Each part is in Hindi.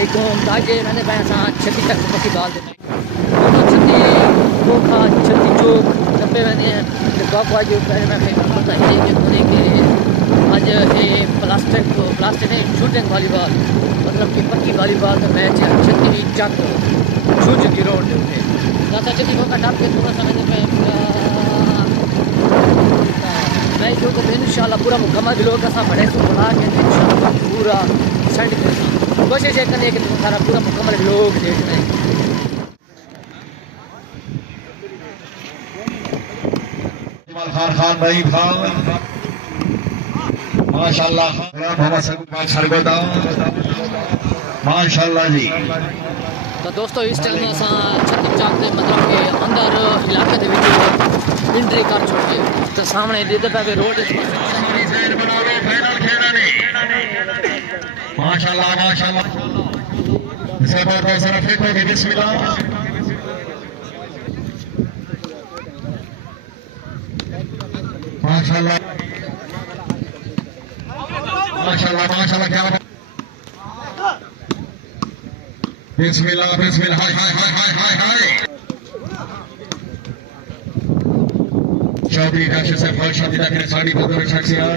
वालेकुम। ताजे मैंने पैसा छत्ती तक पकी दाल देते छत्ती चोखा छत्ती चोक डब्बे मैंने बाबा जो पहले मैं पता है कि होने के आज ये प्लास्टिक शूटिंग वॉलीबॉल मतलब कि पक्की वॉलीबॉल का मैच है छत्ती चक छूच की रोड पे जैसा छत्ती को का डाल के थोड़ा सा मैंने मैं जो को इंशाल्लाह पूरा मुकम्मल लोग का बड़े से बुला के इंशाल्लाह पूरा सेंड करना कोशिश है करने के सारा पूरा मुकम्मल लोग देख रहे हैं। खान भाई खान माशाल्लाह माशाल्लाह जी। तो दोस्तों इस टाइम में छत्ती चौक के मतलब के अंदर इलाके के एंट्री कर चुके तो सामने दे पे रोड माशाल्लाह माशाल्लाह जबरदस्त फिट हो गई बिस्मिल्लाह माशाल्लाह माशाल्लाह माशाल्लाह क्या बिस्मिल्लाह बिस्मिल्लाह हाय हाय हाय हाय हाय हाय चौधरी राशि से फल शादी रखने साड़ी बदर शख्सियत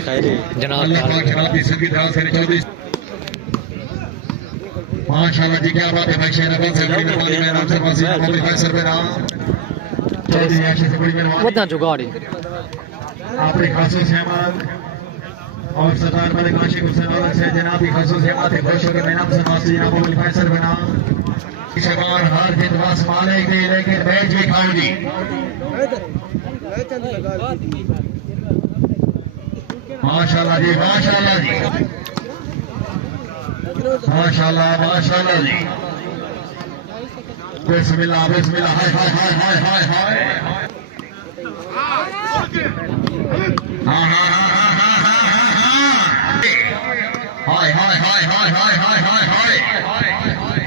जनाब अल्लाह पाक जनाब की सभी तरह से चौधरी माशाल्लाह जी क्या बात है भाई शहनाबाद से बड़ी मेहरबानी में नाम से वासी मोहम्मद फैसल पे नाम चौधरी राशि से बड़ी मेहरबानी वदा जुगाड़ी आपने खासूस अहमद और सरदार मलिक आशिक हुसैन औरत से जनाब की खासूस अहमद खुश होकर मैं नाम से वासी जनाब मोहम्मद फैसल पे नाम शबार हर दिन वास माले के लेकर बैठ भी खाऊंगी माशाल्लाह जी माशाल्लाह जी माशाल्लाह माशाल्लाह जी बिस्मिल्लाह बिस्मिल्लाह हाय हाय हाय हाय हाय हाय हाँ हाँ हाँ हाँ हाँ हाँ हाय हाय हाय हाय हाय हाय हाय हाय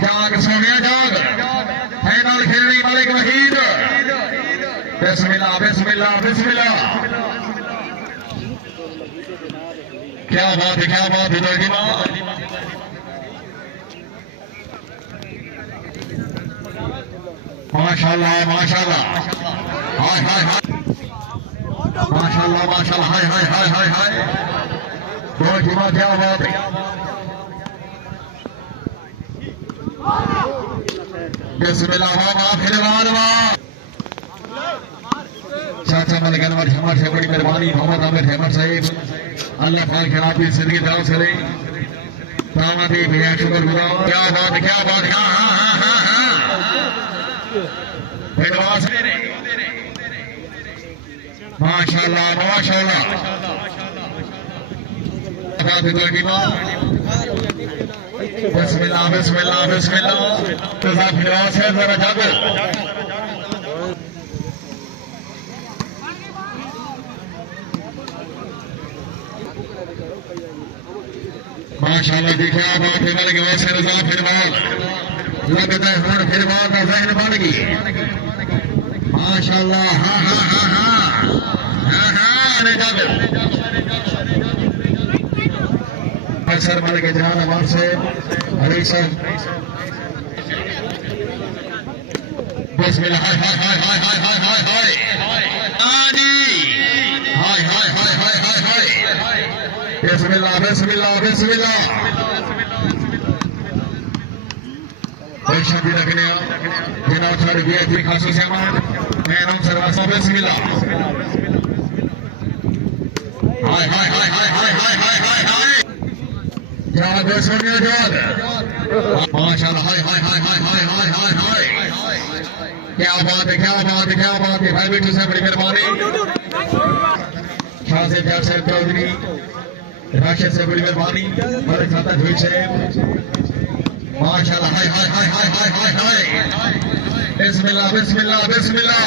जाग सो गया जाग है नाल खेलने वाले वहीद बिस्मिल्लाह बिस्मिल्लाह बिस्मिल्लाह क्या बात है दर्जी माँ माशाल्लाह माशाल्लाह हाय हाय हाय माशाल्लाह माशाल्लाह हाय हाय हाय हाय हाय दर्जी माँ क्या बात है बिस्मिल्लाह वाह फिलहाल वाह चाचा मलिक अनवर हेमर से बड़ी मेहरबानी मोहम्मद आमिर हेमर साहिब अल्लाह पाक जनाब की जिंदगी दाव से ले दामादी भैया शुक्र गुजार क्या बात हाँ हाँ हाँ हाँ धन्यवाद माशाल्लाह माशाल्लाह बिस्मिल्लाह बिस्मिल्लाह बिस्मिल्लाह तो से जरा जागो माशाल्लाह जी क्या बात है वाले गवाह से रजा फिरवाल लगता है हर फिरवाल का जहन बन गई माशाल्लाह हाँ हाँ हाँ हाँ हाँ हाँ अरे जाकर अक्सर वाले के जहां नवाब से हरी सर बिस्मिल्लाह हाय हाय हाय हाय हाय हाय हाय हाय आजी हाय हाय हाय हाय हाय हाय बिस्मिल्लाह बिस्मिल्लाह बिस्मिल्लाह शादी रखने जिना थर्ड वीआईपी खासू से मैं नाम सरवासा बिस्मिल्लाह हाय हाय हाय हाय हाय हाय हाय हाय हाय जाग सुनिए जाग माशाल्लाह हाय हाय हाय हाय हाय हाय हाय हाय क्या बात है क्या बात है क्या बात है भाई बेटू से बड़ी मेहरबानी शाह से प्यार साहब चौधरी राशिद से बड़ी मेहरबानी हमारे खाता धुई साहब माशाल्लाह हाय हाय हाय हाय हाय हाय हाय बिस्मिल्लाह बिस्मिल्लाह बिस्मिल्लाह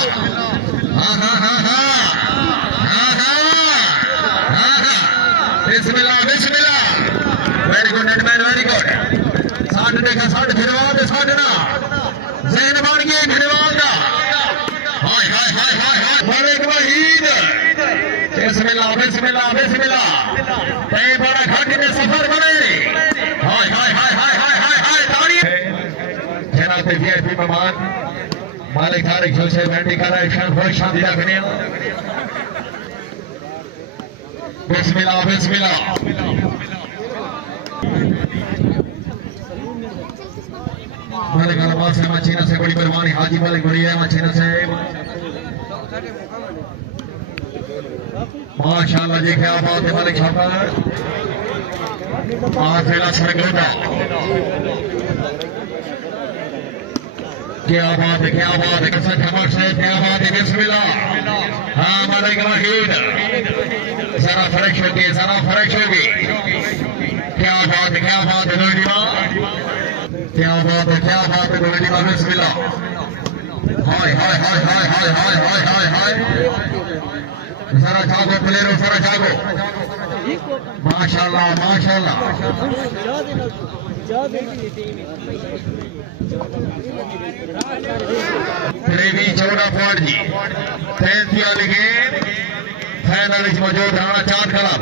हाँ हाँ हाँ हाँ हाँ हाँ हाँ हाँ बिस्मिल्लाह बिस्मिल्लाह वेरी गुड नेटमैन वेरी गुड साठ देखा साठ फिरवाल साठ ना जैन बन गए फिरवाल का हाय हाय हाय हाय हाय मलिक वहीद बिस्मिल्लाह बिस्मिल्लाह बिस्मिल्लाह बड़ा घाटी में सफर बने हाय हाय हाय हाय हाय हाय हाय ताड़ी वीआईपी मेहमान मालिक तारिक जोसेफ बैंडी का इरशाद बहुत शानदार रखने बिस्मिल्लाह बिस्मिल्लाह मालिक अल्लाह से मचीना से बड़ी मेहरबानी हाजी मालिक बड़ी है मचीना से माशाल्लाह जी क्या बात है मालिक छापर आखिरा सरगोदा क्या बात है कसम खबर से क्या बात है बिस्मिल्लाह हाँ मालिक वहीद जरा फर्क होगी क्या बात है लोडीमा क्या बात है लोडीमा बिस्मिल्लाह हाय जरा जागो प्लेयरों जरा जागो माशाल्लाह ग्रेवी 14 पॉइंट जी 33 वाली गेंद फाइनल में मौजूद राणा चांद क्लब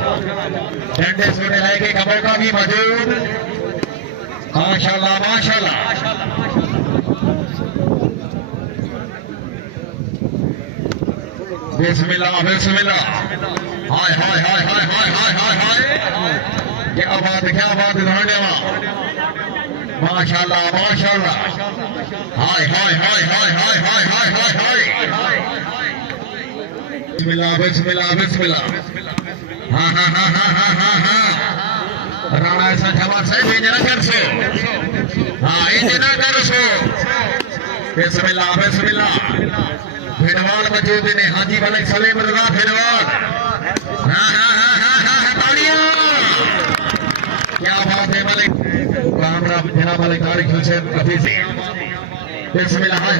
डंडे सोने लायक का मौका भी मौजूद माशाल्लाह बिस्मिल्लाह हाय क्या बात है धन्यवाद माशाल्लाह हाय बिस्मिल्लाह हाँ राणा ऐसा जवाब साहब इंज ना कर सो बिस्मिल्लाह फिरवाल मौजूद ने हाजी मलिक सलीम रजा फिरवाल क्या बात है मलिक राम जनाब मलिक तारिक हुसैन कफी से बिस्मिल्लाह हाय